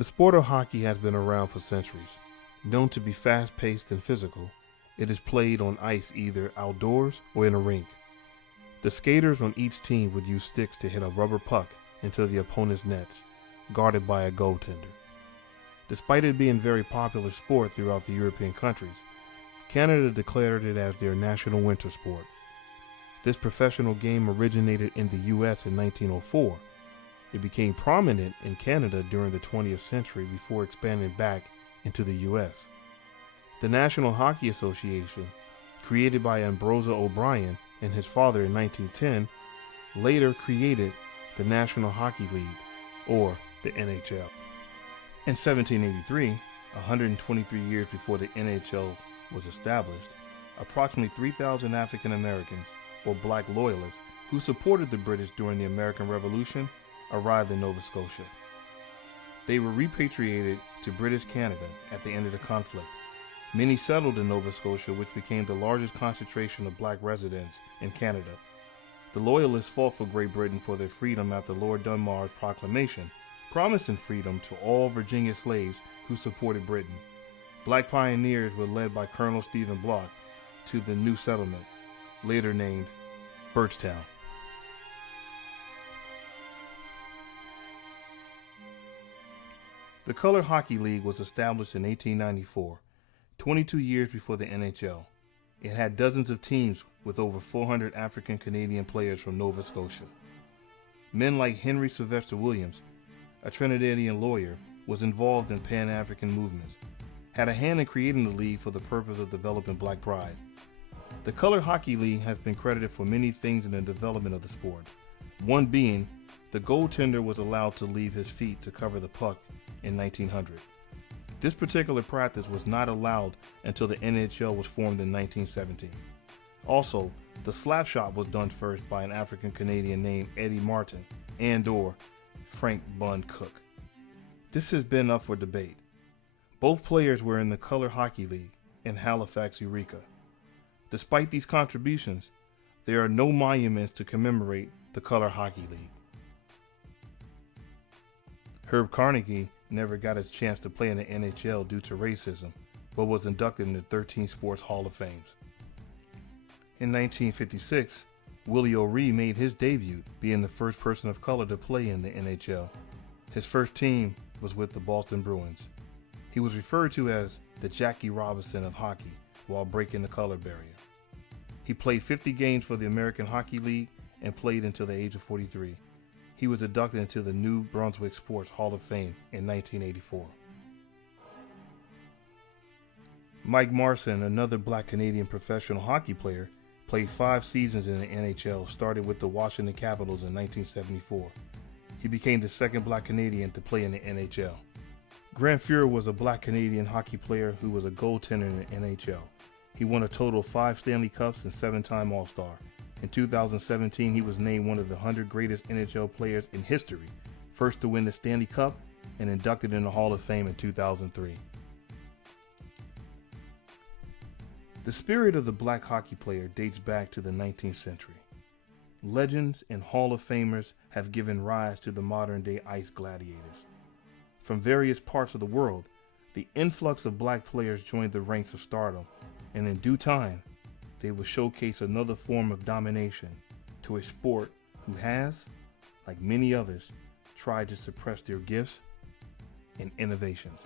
The sport of hockey has been around for centuries. Known to be fast-paced and physical, it is played on ice either outdoors or in a rink. The skaters on each team would use sticks to hit a rubber puck into the opponent's nets, guarded by a goaltender. Despite it being a very popular sport throughout the European countries, Canada declared it as their national winter sport. This professional game originated in the U.S. in 1904. It became prominent in Canada during the 20th century before expanding back into the U.S. The National Hockey Association, created by Ambrosia O'Brien and his father in 1910, later created the National Hockey League, or the NHL. In 1783, 123 years before the NHL was established, approximately 3,000 African Americans, or black loyalists, who supported the British during the American Revolution, arrived in Nova Scotia. They were repatriated to British Canada at the end of the conflict. Many settled in Nova Scotia, which became the largest concentration of black residents in Canada. The Loyalists fought for Great Britain for their freedom after Lord Dunmar's proclamation, promising freedom to all Virginia slaves who supported Britain. Black pioneers were led by Colonel Stephen Block to the new settlement, later named Birchtown. The Color Hockey League was established in 1894, 22 years before the NHL. It had dozens of teams with over 400 African Canadian players from Nova Scotia. Men like Henry Sylvester Williams, a Trinidadian lawyer, was involved in Pan-African movements, had a hand in creating the league for the purpose of developing black pride. The Color Hockey League has been credited for many things in the development of the sport, one being the goaltender was allowed to leave his feet to cover the puck in 1900. This particular practice was not allowed until the NHL was formed in 1917. Also, the slap shot was done first by an African Canadian named Eddie Martin and/or Frank Bun Cook. This has been up for debate. Both players were in the Color Hockey League in Halifax, Eureka. Despite these contributions, there are no monuments to commemorate the Color Hockey League. Herb Carnegie never got his chance to play in the NHL due to racism, but was inducted in the 13 Sports Hall of Fame. In 1956, Willie O'Ree made his debut, being the first person of color to play in the NHL. His first team was with the Boston Bruins. He was referred to as the Jackie Robinson of hockey while breaking the color barrier. He played 50 games for the American Hockey League and played until the age of 43. He was inducted into the New Brunswick Sports Hall of Fame in 1984. Mike Marson, another black Canadian professional hockey player, played 5 seasons in the NHL, starting with the Washington Capitals in 1974. He became the second black Canadian to play in the NHL. Grant Fuhr was a black Canadian hockey player who was a goaltender in the NHL. He won a total of 5 Stanley Cups and 7-time All-Star. In 2017, he was named one of the 100 greatest NHL players in history, first to win the Stanley Cup and inducted in the Hall of Fame in 2003. The spirit of the black hockey player dates back to the 19th century. Legends and Hall of Famers have given rise to the modern-day ice gladiators. From various parts of the world, the influx of black players joined the ranks of stardom, and in due time, they will showcase another form of domination to a sport who has, like many others, tried to suppress their gifts and innovations.